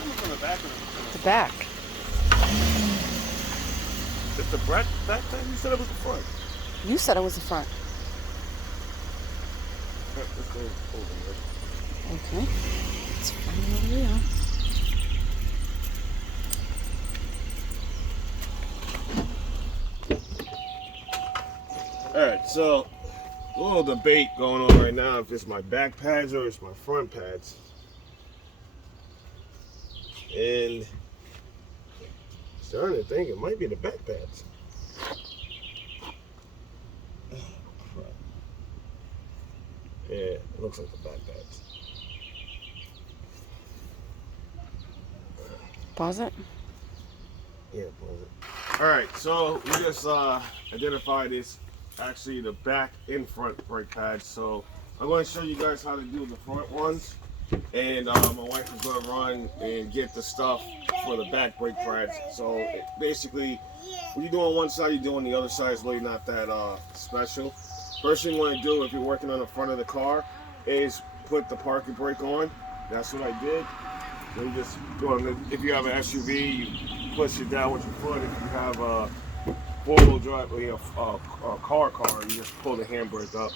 Someone's on the back of it. The back. It's the back thing? You said it was the front. You said it was the front. Let's go over here. Okay. It's fine over here. Alright, so a little debate going on right now if it's my back pads or it's my front pads. And starting to think it might be the back pads. Yeah, it looks like the back pads. Pause it. Yeah, pause it. Alright, so we just identified this actually the back and front brake pads. So I'm going to show you guys how to do the front ones. And my wife is going to run and get the stuff for the back brake pads. So basically, when you do on one side, you do on the other side is really not that special. First thing you want to do if you're working on the front of the car is put the parking brake on. That's what I did. So you just go on if you have an SUV, you push it down with your foot. If you have a four-wheel drive, a car, you just pull the handbrake up,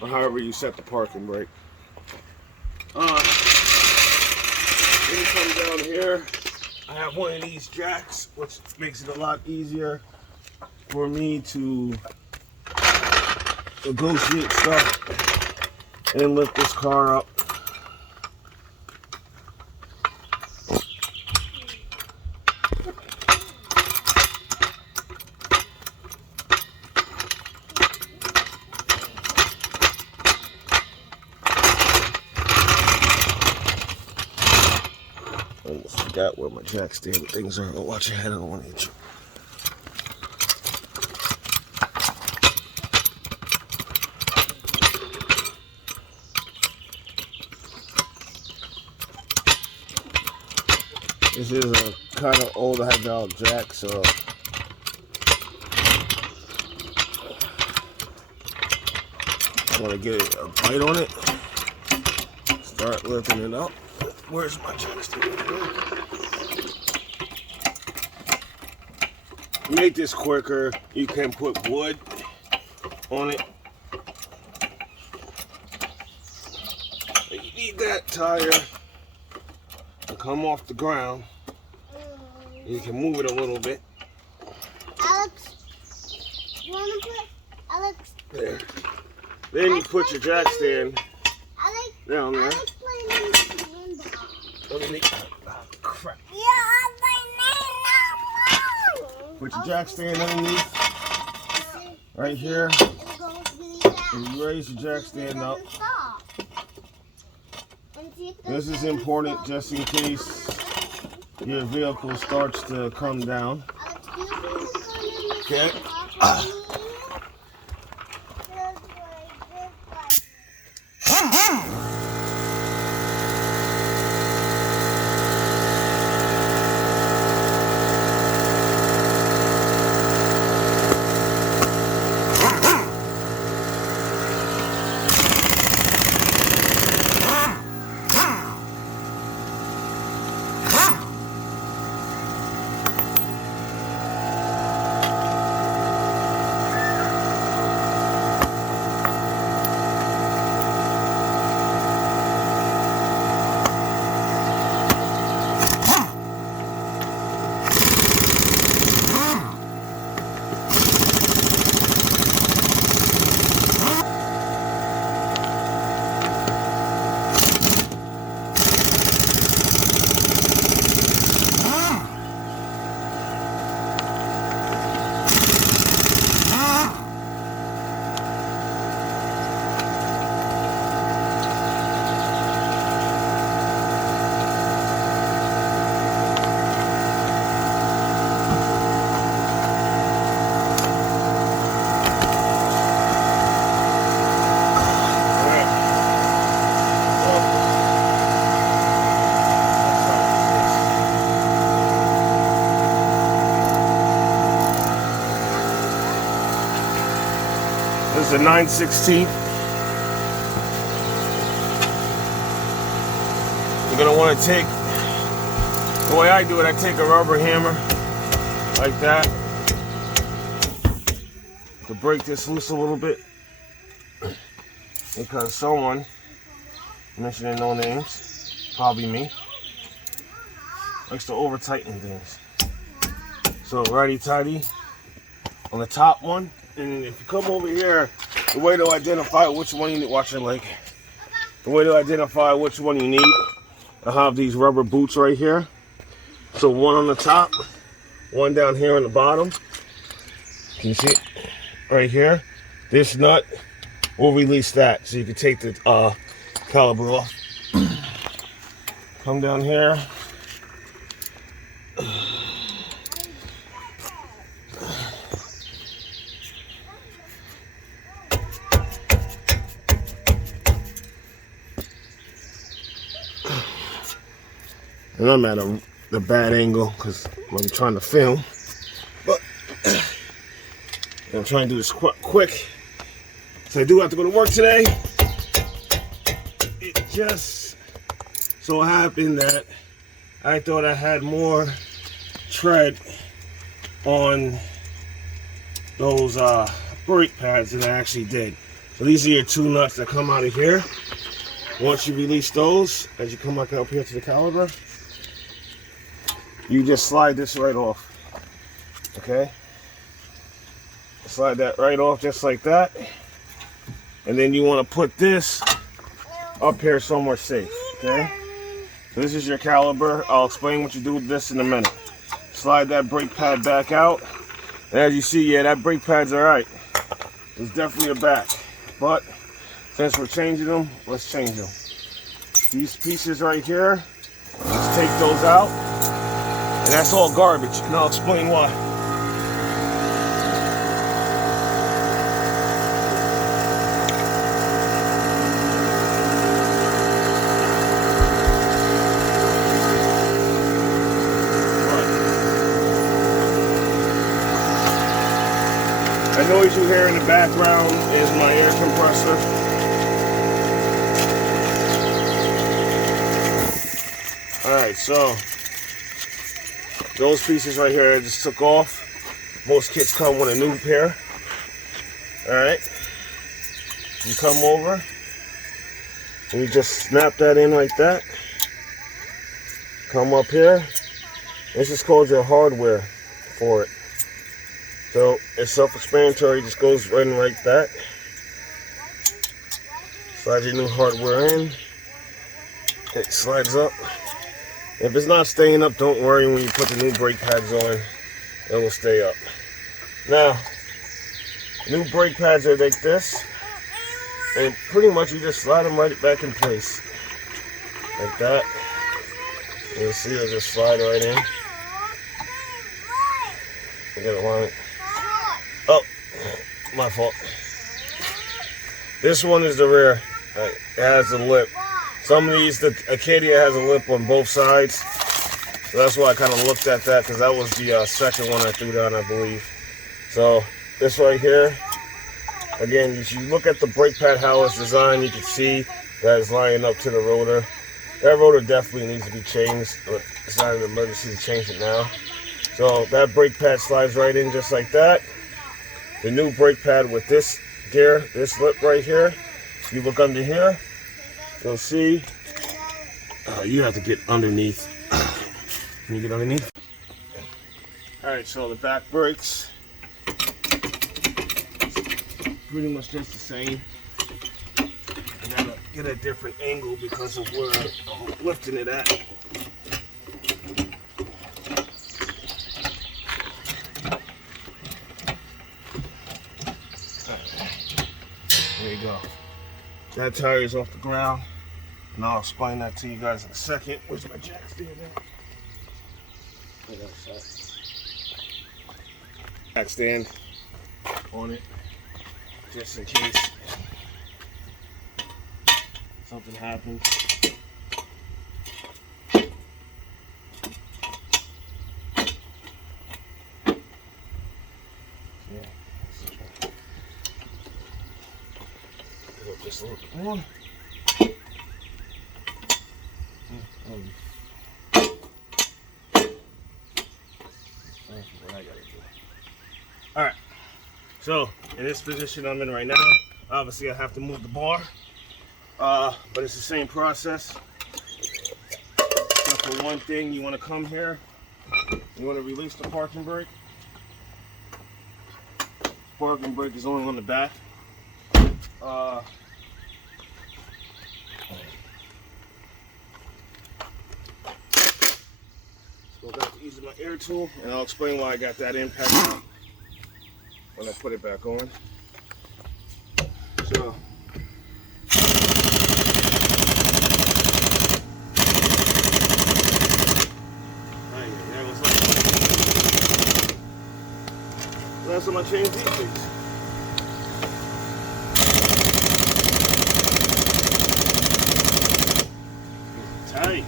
or however you set the parking brake. Then you come down here. I have one of these jacks, which makes it a lot easier for me to negotiate stuff and lift this car up. Almost forgot where my jack stand things are. Oh, watch your head, I don't want to hit you. This is a kind of old hydraulic jack, so I want to get a bite on it. Start lifting it up. Where's my jack stand? To make this quicker, you can put wood on it. You need that tire to come off the ground. You can move it a little bit. Alex, you want to put Alex? There. Then you put your jack stand down there. Underneath. Oh, crap. Put your jack stand underneath. Right here. And you raise your jack stand up. This is important just in case your vehicle starts to come down. Okay. This is a 9/16. You're going to want to take The way I do it, I take a rubber hammer like that to break this loose a little bit, because someone, mentioning no names, probably me, likes to over tighten things. So righty tighty on the top one, and then if you come over here, the way to identify which one you need, watch your leg. The way to identify which one you need, I have these rubber boots right here. So one on the top, one down here on the bottom. Can you see it? Right here. This nut will release that, so you can take the caliber off. Come down here. And I'm at the bad angle because I'm trying to film, but I'm trying to do this quick. So I do have to go to work today. It just so happened that I thought I had more tread on those brake pads than I actually did. So these are your two nuts that come out of here. Once you release those, as you come back up here to the caliber, you just slide this right off. Okay? Slide that right off just like that. And then you want to put this up here somewhere safe. Okay? So this is your caliber. I'll explain what you do with this in a minute. Slide that brake pad back out. And as you see, yeah, that brake pad's alright. It's definitely a back. But since we're changing them, let's change them. These pieces right here, let's take those out. And that's all garbage, and I'll explain why. The noise you hear in the background is my air compressor. Alright, so those pieces right here I just took off. Most kits come with a new pair. Alright. You come over and you just snap that in like that. Come up here. This is called your hardware for it. So it's self-explanatory, just goes right in like that. Slide your new hardware in. It slides up. If it's not staying up, don't worry. When you put the new brake pads on, it will stay up. Now, new brake pads are like this, and pretty much you just slide them right back in place, like that. You'll see it'll just slide right in. I gotta line it. Oh, my fault. This one is the rear. It has a lip. Some of these, the Acadia has a lip on both sides. So that's why I kind of looked at that, because that was the second one I threw down, I believe. So this right here, again, if you look at the brake pad, how it's designed, you can see that it's lining up to the rotor. That rotor definitely needs to be changed, but it's not an emergency to change it now. So that brake pad slides right in just like that. The new brake pad with this gear, this lip right here, you look under here, you'll see, you have to get underneath. Can you get underneath? Alright, so the back brakes, pretty much just the same. I gotta get a different angle because of where I'm lifting it at. There you go. That tire is off the ground, and I'll explain that to you guys in a second. Where's my jack stand at? Jack stand on it, just in case something happens. Yeah. Just a little bit more. what I gotta do. All right. So in this position I'm in right now, obviously I have to move the bar, but it's the same process. Except for one thing, you want to come here. You want to release the parking brake. Parking brake is only on the back. So I'm back to using my air tool, and I'll explain why I got that impact on when I put it back on. So last time I changed these things. Tight.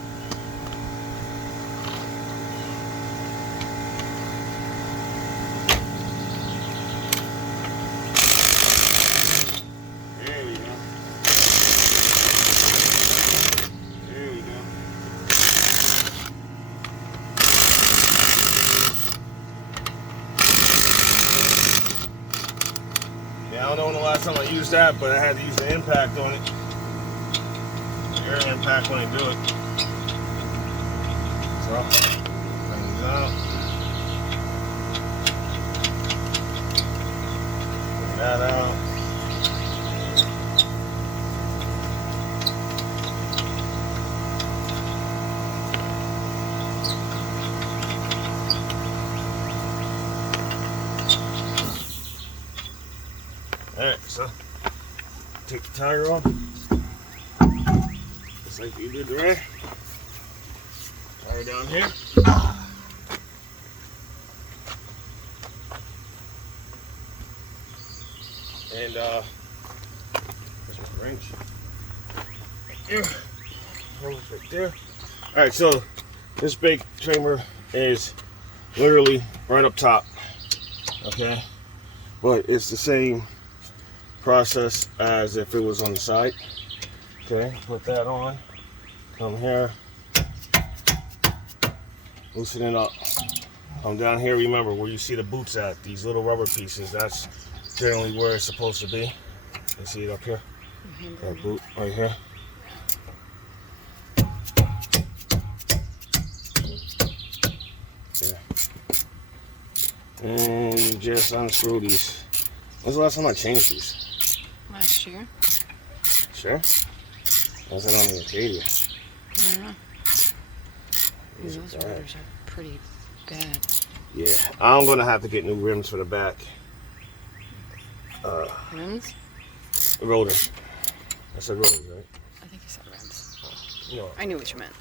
There we go. There we go. Yeah, I don't know when the last time I used that, but I had to use the impact on it. The air impact when I do it. So, bring these out. Bring that out. Alright, so take the tire off, just like you did there. Tire down here. And there's my wrench. Right there. Right there. Alright, so this brake chamber is literally right up top. Okay? But it's the same process as if it was on the side. Okay, put that on, come here, loosen it up, come down here. Remember where you see the boots at, these little rubber pieces, that's generally where it's supposed to be. You see it up here, that boot right here. Yeah. And you just unscrew these. When's the last time I changed these? Last year. Sure. Was it on the Acadia? Yeah. Those rotors are pretty bad. Yeah, I'm gonna have to get new rims for the back. Rims? Rotors. I said rotors, right? I think you said rims. No. I knew what you meant.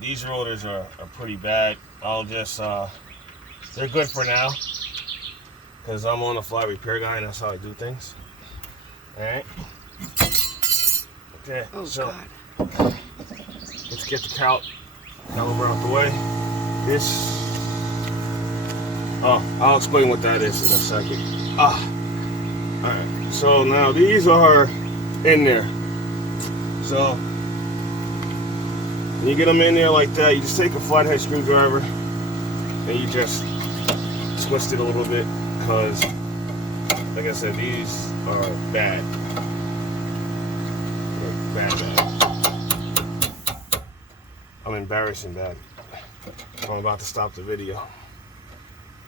These rotors are pretty bad. I'll just they're good for now. Because I'm on a fly repair guy and that's how I do things. Alright. Okay, Oh, so God. let's get the caliper out the way. This, I'll explain what that is in a second. Alright, so now these are in there. So, when you get them in there like that, you just take a flathead screwdriver and you just twist it a little bit. Because, like I said, these are bad. They're bad. I'm embarrassing bad. I'm about to stop the video.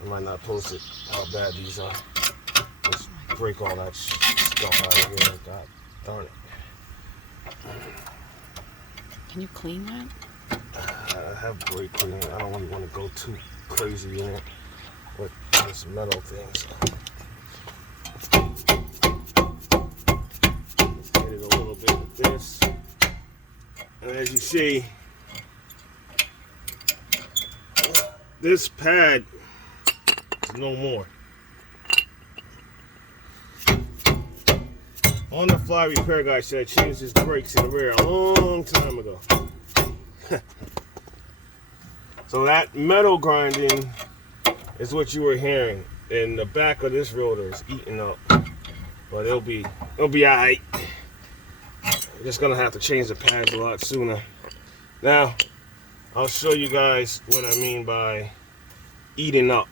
I might not post it, how bad these are. Let's break all that stuff out of here. God darn it. Can you clean that? I have brake cleaning. I don't really want to go too crazy in it with this metal things. Let's hit it a little bit with this. And as you see, this pad is no more. On the fly repair guy said change his brakes in the rear a long time ago. So that metal grinding is what you were hearing, and the back of this rotor is eating up. But it'll be alright. Just gonna have to change the pads a lot sooner. Now, I'll show you guys what I mean by eating up.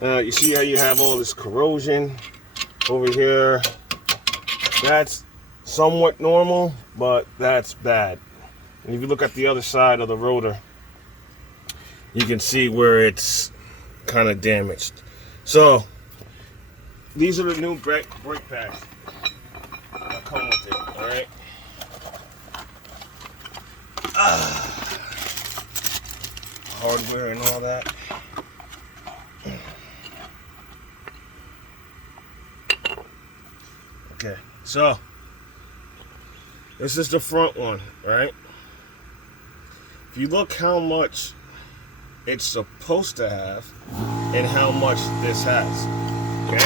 You see how you have all this corrosion over here? That's somewhat normal, but that's bad. And if you look at the other side of the rotor, you can see where it's kind of damaged. So these are the new brake pads that come with it. All right. Hardware and all that. Okay, so this is the front one, right? If you look how much it's supposed to have and how much this has, okay?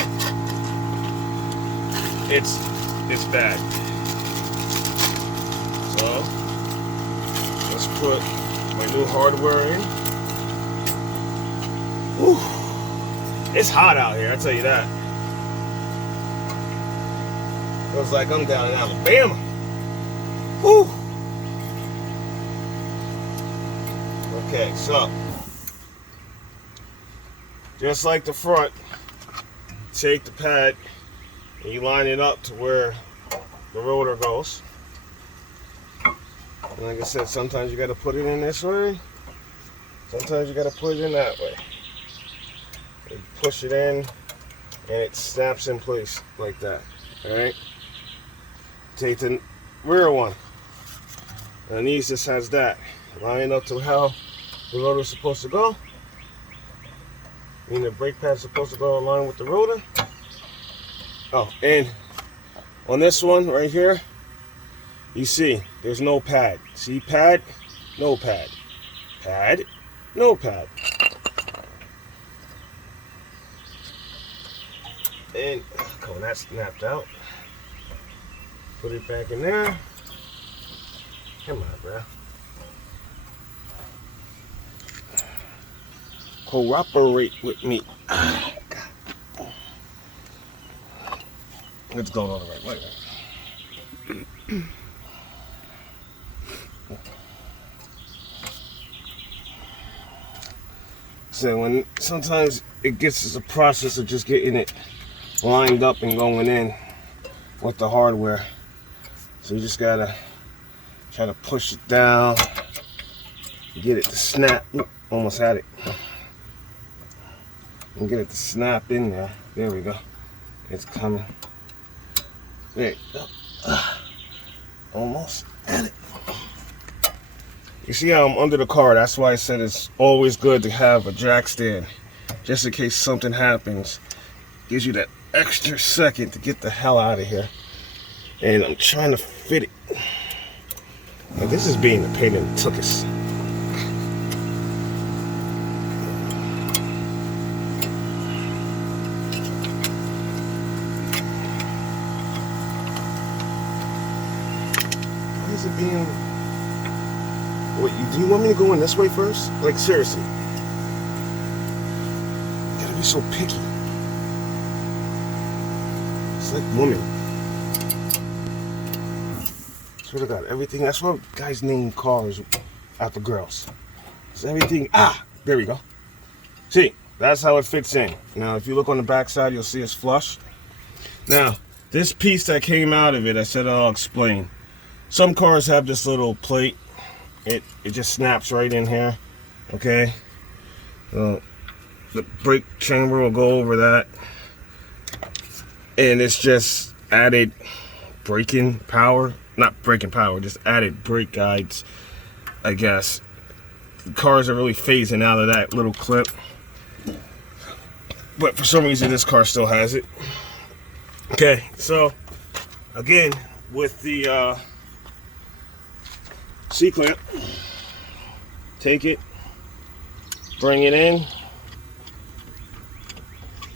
It's bad. So let's put my new hardware in. Whew. It's hot out here, I tell you that. Feels like I'm down in Alabama. Whew. Okay, so just like the front, take the pad and you line it up to where the rotor goes. And like I said, sometimes you got to put it in this way. Sometimes you got to put it in that way. You push it in and it snaps in place like that. All right. Take the rear one. And these just has that. Line up to how the rotor is supposed to go. I mean, the brake pad is supposed to go in line with the rotor. Oh, and on this one right here, you see there's no pad. See, pad, no pad. Pad, no pad. And when that's snapped out, put it back in there. Come on, bro. Cooperate with me. Oh, God. It's going all the right way. So when sometimes it gets to the process of just getting it lined up and going in with the hardware. So you just gotta try to push it down, get it to snap. Ooh, almost had it. And get it to snap in there. There we go. It's coming. There you go. Almost had it. You see how I'm under the car? That's why I said it's always good to have a jack stand, just in case something happens. Gives you that extra second to get the hell out of here. And I'm trying to fit it. Now, this is being a pain in the tuchus. Why is it being... Wait, do you want me to go in this way first? Like, seriously. You gotta be so picky. It's like women. Swear to God, everything. That's why guys name cars after girls. It's everything. There we go. See, that's how it fits in. Now, if you look on the back side, you'll see it's flush. Now, this piece that came out of it, I said I'll explain. Some cars have this little plate. It just snaps right in here. Okay. So the brake chamber will go over that. And it's just added braking power. Not braking power, just added brake guides, I guess. The cars are really phasing out of that little clip. But for some reason, this car still has it. Okay, so again, with the C-clamp, take it, bring it in,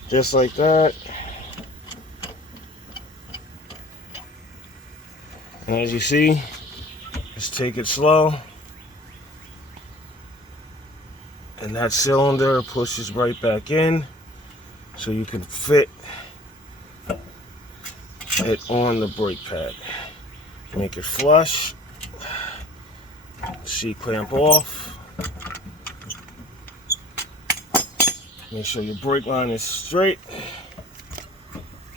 just like that. And as you see, just take it slow. And that cylinder pushes right back in so you can fit it on the brake pad. Make it flush. C-clamp off. Make sure your brake line is straight.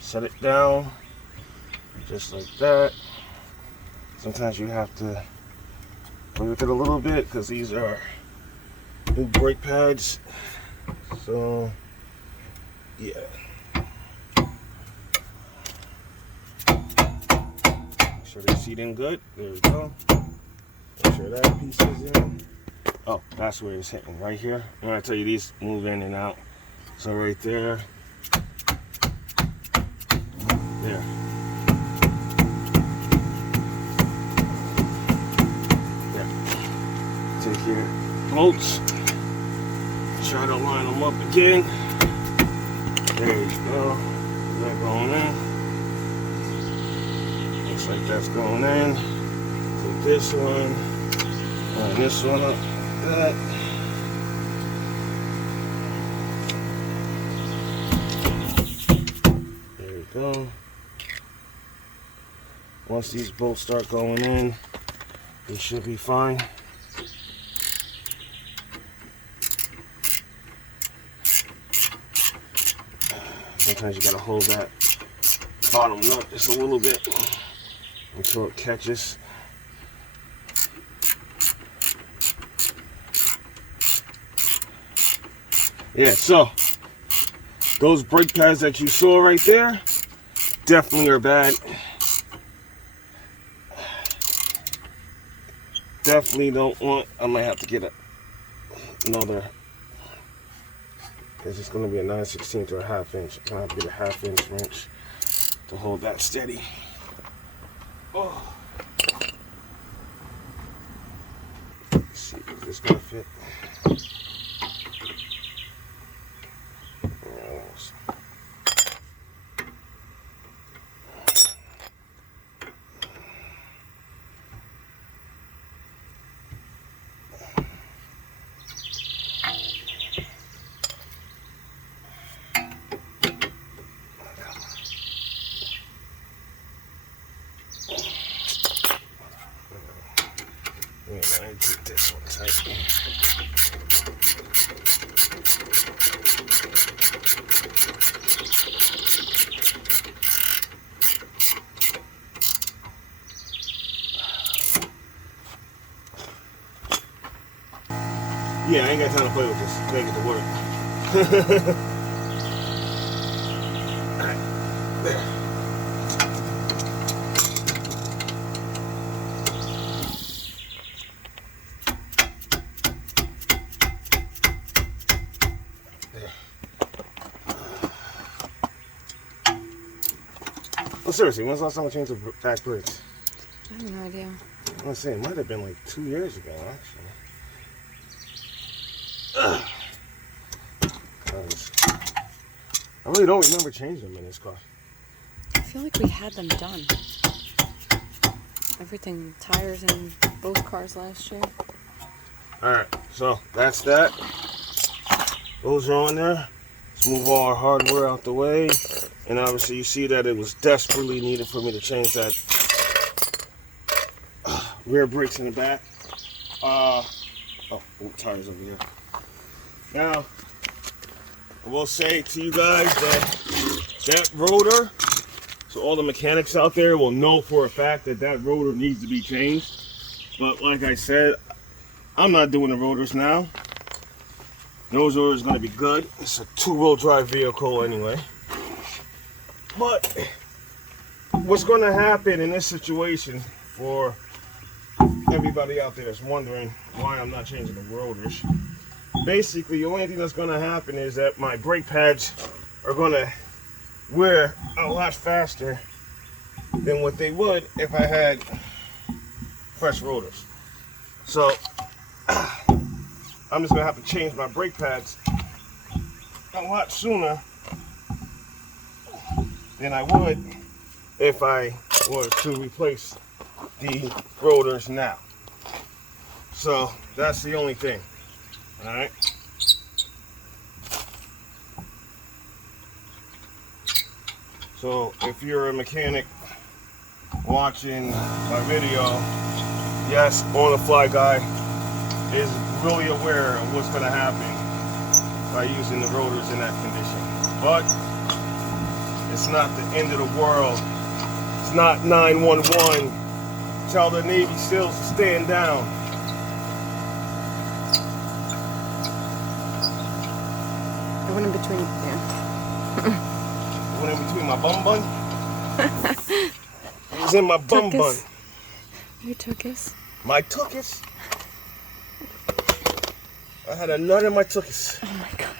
Set it down just like that. Sometimes you have to play with it a little bit because these are new brake pads. So yeah. Make sure they seat in good. There we go. Make sure that piece is in. Oh, that's where it's hitting, right here. I'm gonna tell you, these move in and out. So right there. There. Yeah. Take your bolts. Try to line them up again. There you go. Is that going in? Looks like that's going in. Take this one. Line this one up. That. There we go. Once these bolts start going in, they should be fine. Sometimes you gotta hold that bottom nut just a little bit until it catches. Yeah, so those brake pads that you saw right there definitely are bad. Definitely don't want, I might have to get another, it's just going to be a 9/16 or a 1/2 inch. I'm going to have to get a 1/2 inch wrench to hold that steady. Oh. Let's see, is this going to fit? I keep this one tight. Yeah, I ain't got time to play with this. Make it to work. Alright, there. Well, seriously, when's the last time I changed the back brakes? I have no idea. I'm gonna say it might have been like 2 years ago, actually. I really don't remember changing them in this car. I feel like we had them done. Everything, tires in both cars last year. Alright, so that's that. Those are on there. Let's move all our hardware out the way. And obviously you see that it was desperately needed for me to change that rear brakes in the back. Tires over here. Now, I will say to you guys that rotor, so all the mechanics out there will know for a fact that that rotor needs to be changed. But like I said, I'm not doing the rotors now. Those rotors are going to be good. It's a 2-wheel drive vehicle anyway. But what's going to happen in this situation for everybody out there that's wondering why I'm not changing the rotors, basically the only thing that's going to happen is that my brake pads are going to wear a lot faster than what they would if I had fresh rotors. So I'm just going to have to change my brake pads a lot sooner than I would if I was to replace the rotors now. So that's the only thing. Alright. So if you're a mechanic watching my video, yes, On the Fly guy is really aware of what's going to happen by using the rotors in that condition. But it's not the end of the world. It's not 911. Tell the Navy SEALs to stand down. I went in between, yeah. It went in between my bum bun. It was in my bum bun. Your tuchus. My tuchus. I had a nut in my tuchus. Oh my god.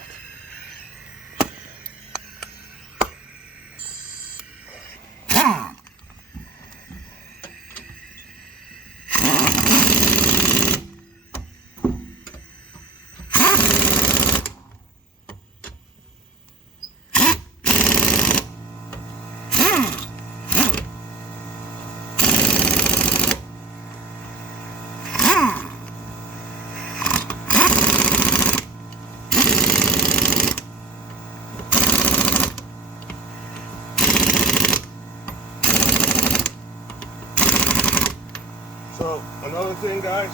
So another thing, guys,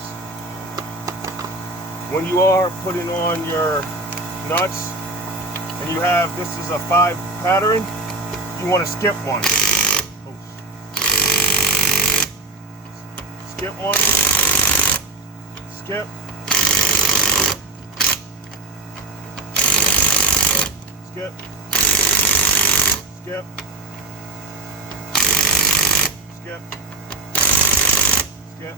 when you are putting on your nuts and you have, this is a 5 pattern, you want to skip one. Skip one. Skip. Skip. Skip. Skip. Skip.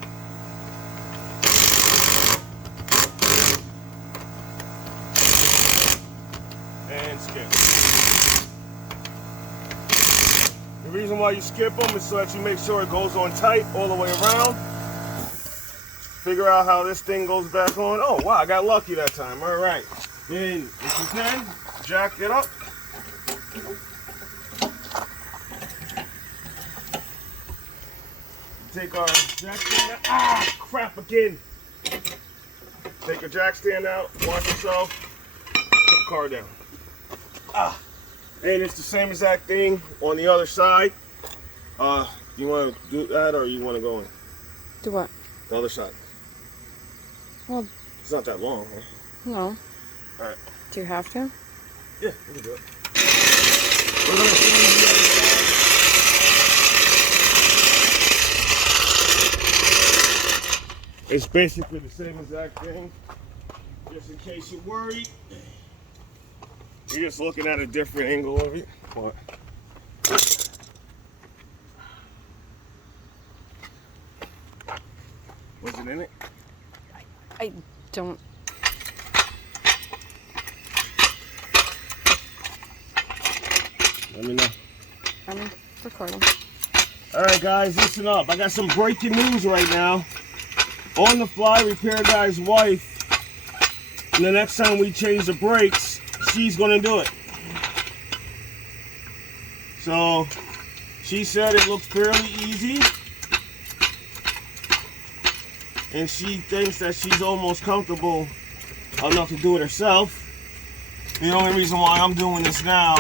And skip. The reason why you skip them is so that you make sure it goes on tight all the way around. Figure out how this thing goes back on. Oh wow, I got lucky that time. All right. Then if you can, jack it up. Take our jack stand out. Ah, crap again. Take your jack stand out, wash yourself, put the car down. Ah, and it's the same exact thing on the other side. You want to do that or you want to go in? Do what? The other side. Well, it's not that long, huh? No. All right. Do you have to? Yeah, we can do it. We're going to stand on the other side. It's basically the same exact thing. Just in case you're worried. You're just looking at a different angle of it. What? Was it in it? I don't. Let me know. I'm recording. Alright guys, listen up. I got some breaking news right now. On the Fly repair guy's wife, and the next time we change the brakes, she's gonna do it. So she said it looks fairly easy, and she thinks that she's almost comfortable enough to do it herself. The only reason why I'm doing this now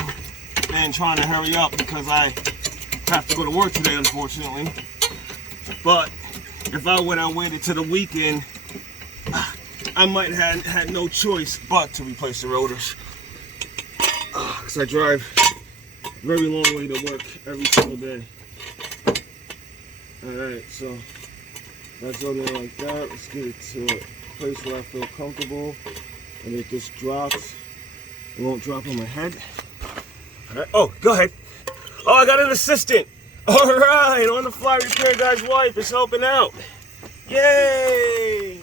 and trying to hurry up because I have to go to work today, unfortunately. But if I would have waited to the weekend, I might have had no choice but to replace the rotors. Because I drive a very long way to work every single day. Alright, so that's on there like that. Let's get it to a place where I feel comfortable. And if this drops, it won't drop on my head. Alright, oh, go ahead. Oh, I got an assistant. Alright, On the Fly repair guy's wife is helping out. Yay!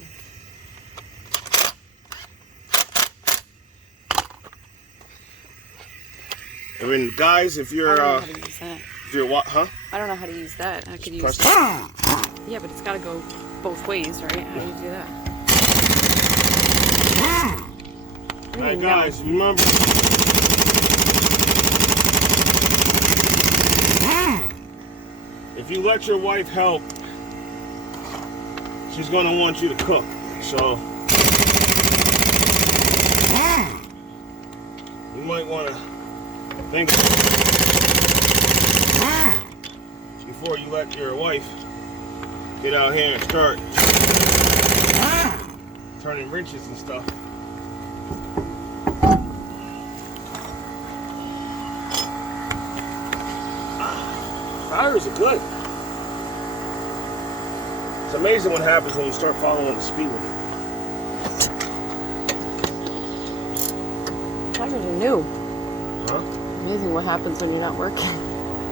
I mean, guys, if you're, I don't know how to use that. if you're what, huh? I don't know how to use that. I could use. Press. Yeah, but it's got to go both ways, right? How do you do that? Alright, guys, remember. If you let your wife help, she's gonna want you to cook. So you might want to think about it. before you let your wife get out here and start turning wrenches and stuff. Tires are good. It's amazing what happens when you start following the speed limit. Tires are new. Huh? Amazing what happens when you're not working.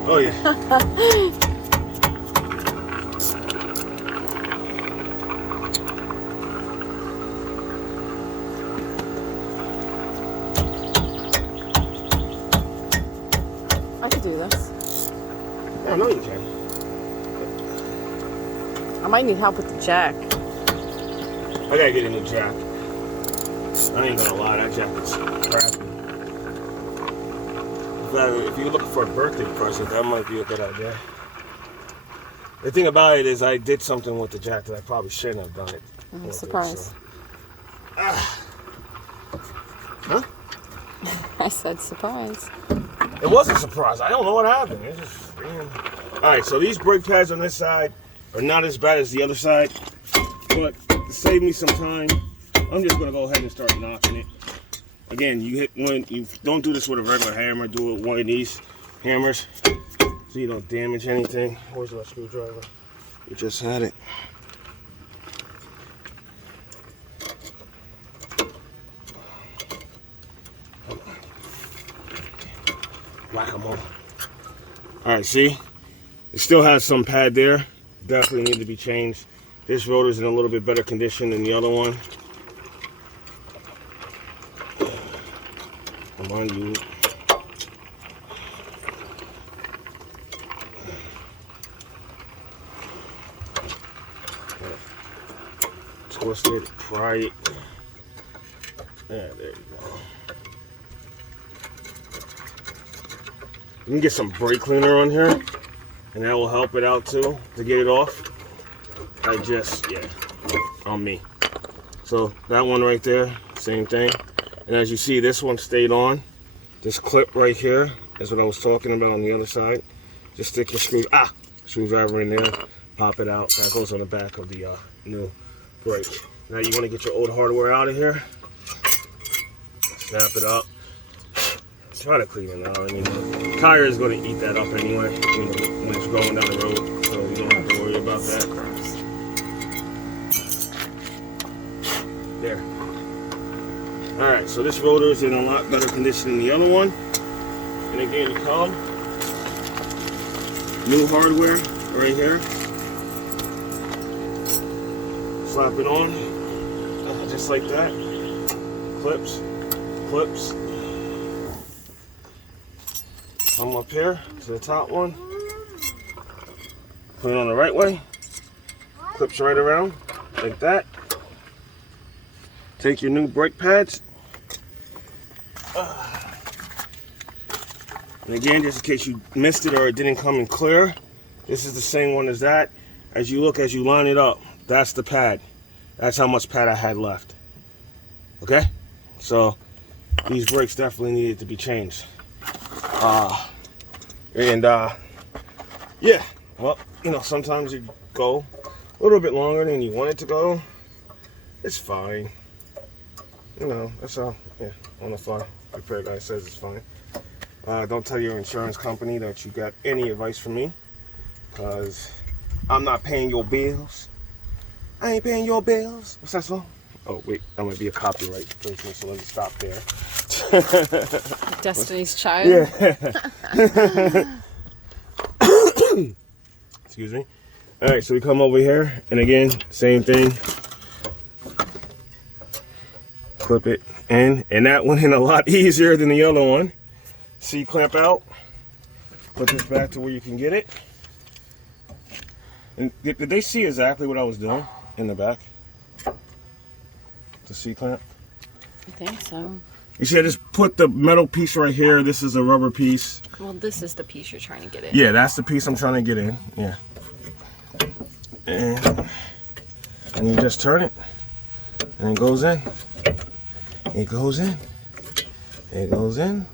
Oh yeah. I could do this. Yeah, I know you can. I might need help with the jack. I gotta get a new jack. I ain't gonna lie, that jack is crappy. If you're looking for a birthday present, that might be a good idea. The thing about it is I did something with the jack that I probably shouldn't have done it. Surprise. Huh? I said surprise. It was a surprise. I don't know what happened. It just, man. All right, so these brake pads on this side are not as bad as the other side, but to save me some time, I'm just gonna go ahead and start knocking it. Again, you don't do this with a regular hammer. Do it with one of these hammers, so you don't damage anything. Where's my screwdriver? We just had it. Whack 'em all. All right, see? It still has some pad there. Definitely need to be changed. This rotor's in a little bit better condition than the other one. Come on, you. Twist it, pry it. Yeah, there you go. You can get some brake cleaner on here, and that will help it out too, to get it off. On me. So that one right there, same thing. And as you see, this one stayed on. This clip right here is what I was talking about on the other side. Just stick your screwdriver in there, pop it out. That goes on the back of the new brake. Now you want to get your old hardware out of here. Snap it up. Try to clean it out. I mean, the tire is going to eat that up anyway, when it's going down the road, so you don't have to worry about that. There. All right, so this rotor is in a lot better condition than the other one. And again, you come, new hardware right here. Slap it on, just like that. Clips. Come up here to the top one. Put it on the right way. Clips right around, like that. Take your new brake pads. And again, just in case you missed it or it didn't come in clear, this is the same one as that. As you line it up, that's the pad. That's how much pad I had left. Okay? So these brakes definitely needed to be changed. Yeah, well, sometimes you go a little bit longer than you want it to go. It's fine. That's all. Yeah, on the fly. Repair guy says it's fine. Don't tell your insurance company that you got any advice from me, because I'm not paying your bills. I ain't paying your bills. What's that song? Oh, wait, that might be a copyright infringement, so let me stop there. Destiny's Child? Yeah. Excuse me. All right, so we come over here, and again, same thing. Clip it in, and that went in a lot easier than the other one. C-clamp out. Put this back to where you can get it. And did they see exactly what I was doing in the back? The C-clamp? I think so. You see, I just put the metal piece right here. This is a rubber piece. Well, this is the piece you're trying to get in. Yeah, that's the piece I'm trying to get in. Yeah. And you just turn it, and it goes in. It goes in. It goes in.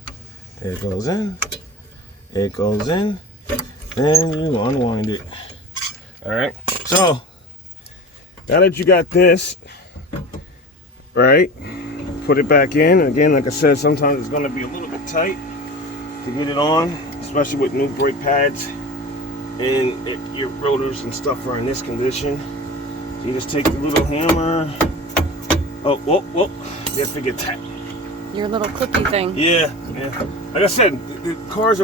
It goes in. It goes in. and you unwind it. All right, so now that you got this, right, put it back in. Again, like I said, sometimes it's gonna be a little bit tight to get it on, especially with new brake pads, and your rotors and stuff are in this condition. So you just take the little hammer. Oh, whoa, whoa, you have to get tight. Your little cookie thing. Yeah, yeah. Like I said, the cars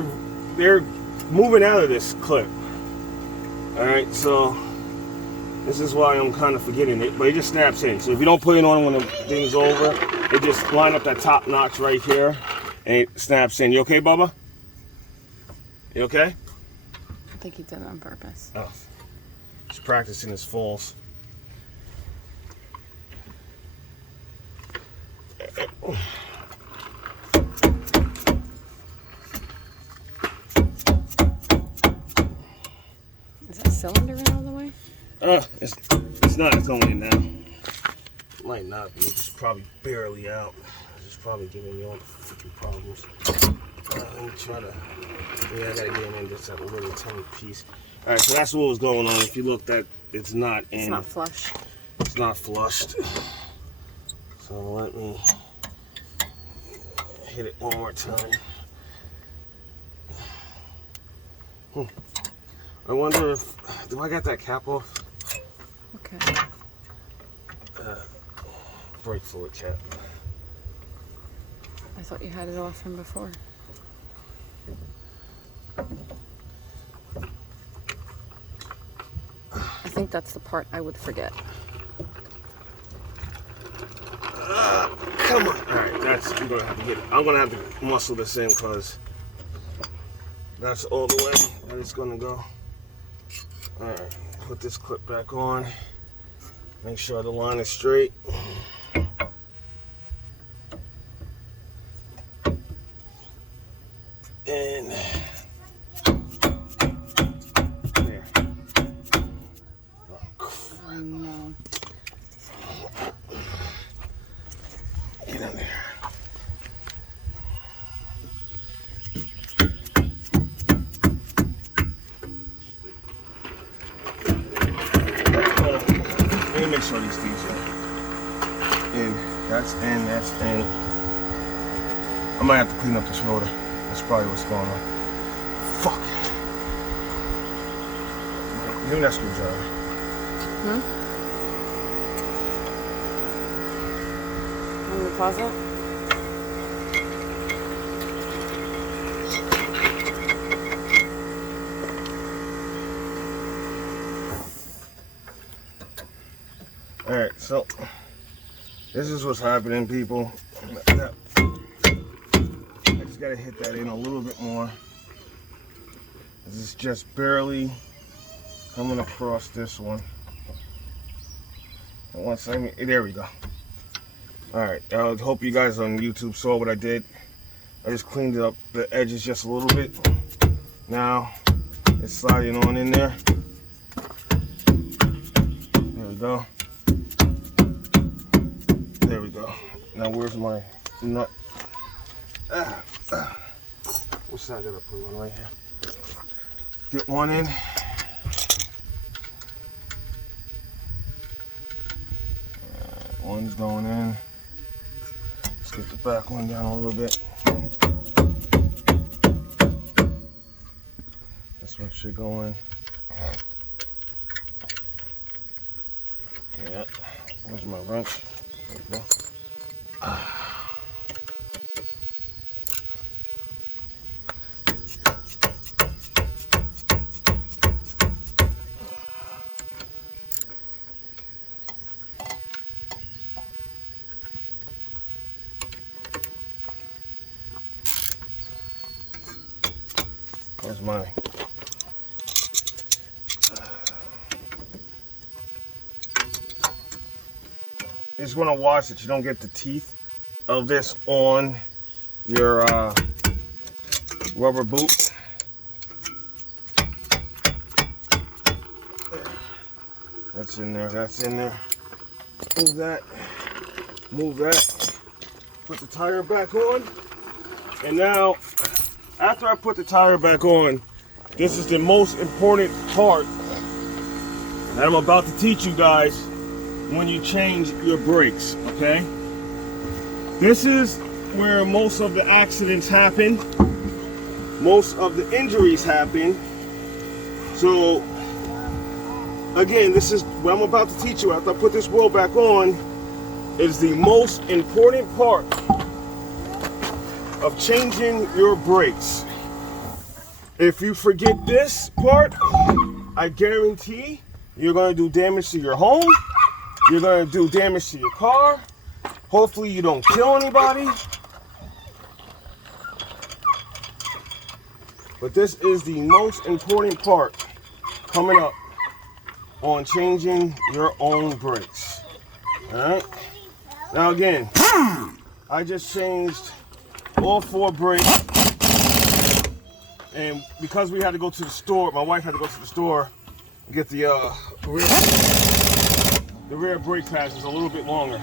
they're moving out of this clip. All right, so this is why I'm kind of forgetting it, but it just snaps in. So if you don't put it on when the thing's over, it just line up that top notch right here, and it snaps in. You okay, Bubba? You okay? I think he did it on purpose. Oh, he's practicing his falls. Is that cylinder in all the way? It's not. It's going in now. It might not be. It's probably barely out. It's just probably giving you all the freaking problems. Let me try to. Yeah, I gotta get in just that little tiny piece. All right, so that's what was going on. If you look, that it's not in. It's not flush. It's not flushed. So let me hit it one more time. I wonder if, do I got that cap off? Okay. Brake fluid cap. I thought you had it off from before. I think that's the part I would forget. Come on. All right, that's, I'm gonna have to get it. I'm gonna have to muscle this in because that's all the way that it's gonna go. All right, put this clip back on. Make sure the line is straight. And there. Oh no. Get in there. Let me make sure these things are in. That's in, that's in. I might have to clean up this rotor. That's probably what's going on. Fuck. Give me that screwdriver. In the closet? Alright, so this is what's happening, people. I just gotta hit that in a little bit more. This is just barely coming across this one. And once there we go. Alright, I hope you guys on YouTube saw what I did. I just cleaned up the edges just a little bit. Now it's sliding on in there. There we go. There we go. Now where's my nut? Which side did I put one? Right here. Get one in. One's going in. Let's get the back one down a little bit. This one should go in. Yeah. Where's my wrench? There we go. Where's mine? You just want to watch that you don't get the teeth of this on your rubber boot. That's in there, that's in there. Move that, move that. Put the tire back on. And now, after I put the tire back on, this is the most important part that I'm about to teach you guys when you change your brakes, okay? This is where most of the accidents happen, most of the injuries happen. So, again, this is what I'm about to teach you after I put this wheel back on. Is the most important part of changing your brakes. If you forget this part, I guarantee you're going to do damage to your home. You're going to do damage to your car. Hopefully you don't kill anybody. But this is the most important part coming up on changing your own brakes. All right. Now again, I just changed all 4 brakes, and because we had to go to the store, my wife had to go to the store and get the rear brake pads is a little bit longer.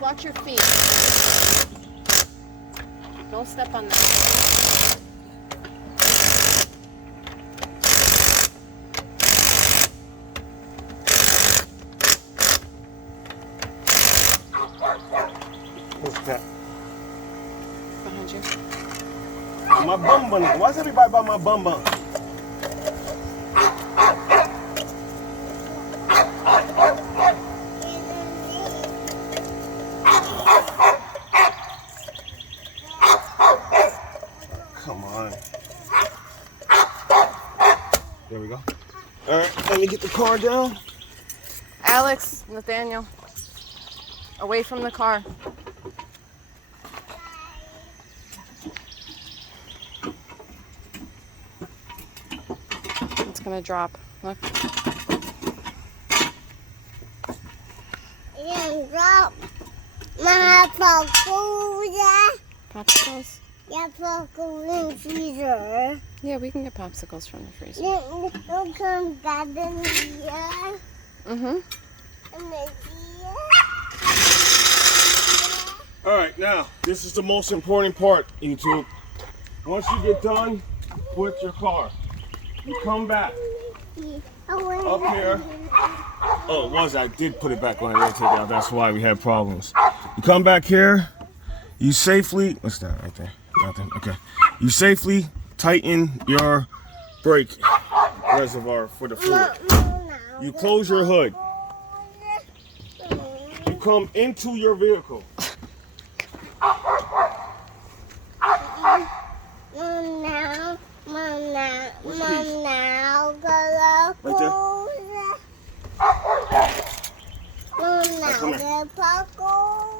Watch your feet. Don't step on that. What's that? Behind you. My bum bun. Why is everybody by my bum bun? Come on. There we go. All right, let me get the car down. Alex, Nathaniel, away from the car. It's gonna drop. Look. And drop my popcorn. Popsicles? Yeah, popcorn in the freezer. Yeah, we can get popsicles from the freezer. Don't come back in here. Mm-hmm. All right, now, this is the most important part, YouTube. Once you get done with your car, you come back up here. Oh, it was. I did put it back on. I didn't take it out. That's why we had problems. You come back here. You safely. What's that right there? Nothing. Okay. You safely tighten your brake reservoir for the fluid. You close your hood. You come into your vehicle. Right there.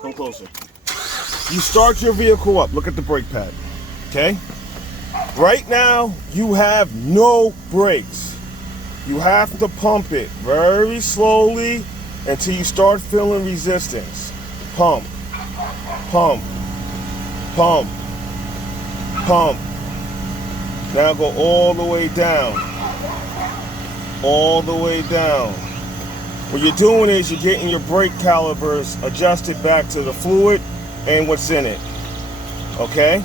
Come closer. You start your vehicle up. Look at the brake pad. Okay? Right now, you have no brakes. You have to pump it very slowly until you start feeling resistance. Pump. Pump. Pump. Pump. Now go all the way down. All the way down. What you're doing is you're getting your brake calipers adjusted back to the fluid and what's in it. Okay?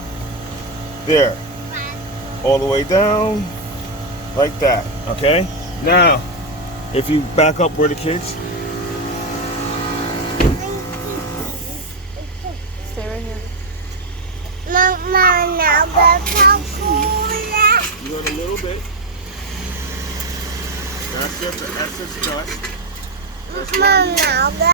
There. All the way down. Like that. Okay? Now, if you back up where the kids. Stay right here. Mama, now the popcorn. You got a little bit. That's just dust.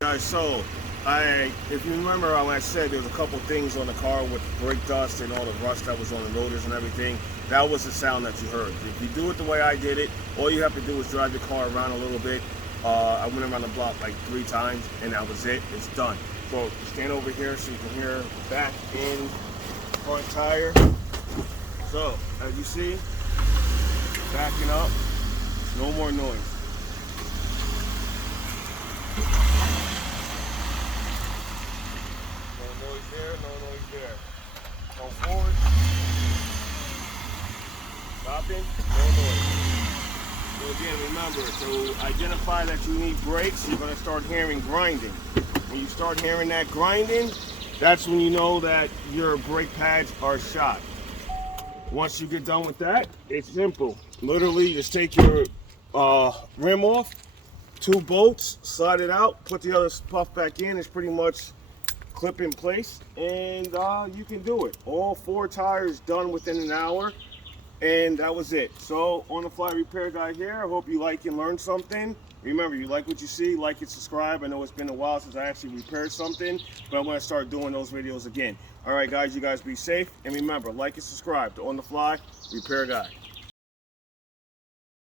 Guys, so if you remember when I said there was a couple things on the car with brake dust and all the rust that was on the rotors and everything, that was the sound that you heard. If you do it the way I did it, all you have to do is drive the car around a little bit. I went around the block like 3 times and that was it. It's done. So stand over here so you can hear back in front tire. So as you see, backing up. No more noise. No noise there, no noise there. Go forward. Stopping, no noise. So again, remember, to identify that you need brakes, you're going to start hearing grinding. When you start hearing that grinding, that's when you know that your brake pads are shot. Once you get done with that, it's simple. Literally, just take your rim off, 2 bolts, slide it out, put the other puff back in. It's pretty much clip in place, and you can do it. All 4 tires done within an hour, and that was it. So, on the fly repair guy here. I hope you like and learn something. Remember, you like what you see, like and subscribe. I know it's been a while since I actually repaired something, but I'm going to start doing those videos again. All right, guys, you guys be safe, and remember, like and subscribe to On the Fly Repair Guy.